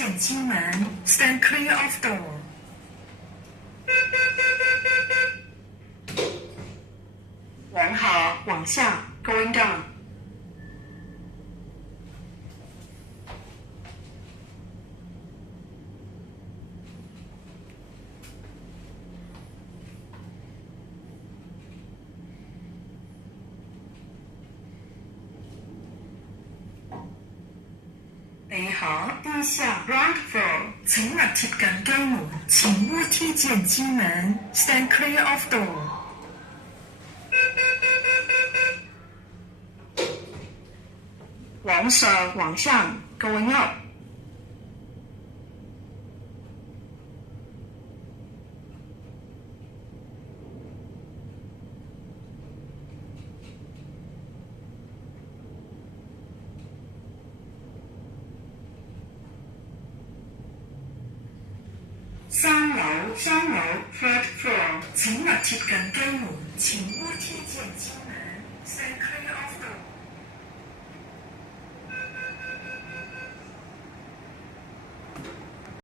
见机门 ，Stand clear of door。往下，往下 ，Going down。你好，地下 ground floor， 請勿貼近機門，前屋梯見機門 ，Stand clear of door。往上，往上 ，Going up。三樓，third floor， 請勿貼近機門，前屋梯見機門，Stand clear。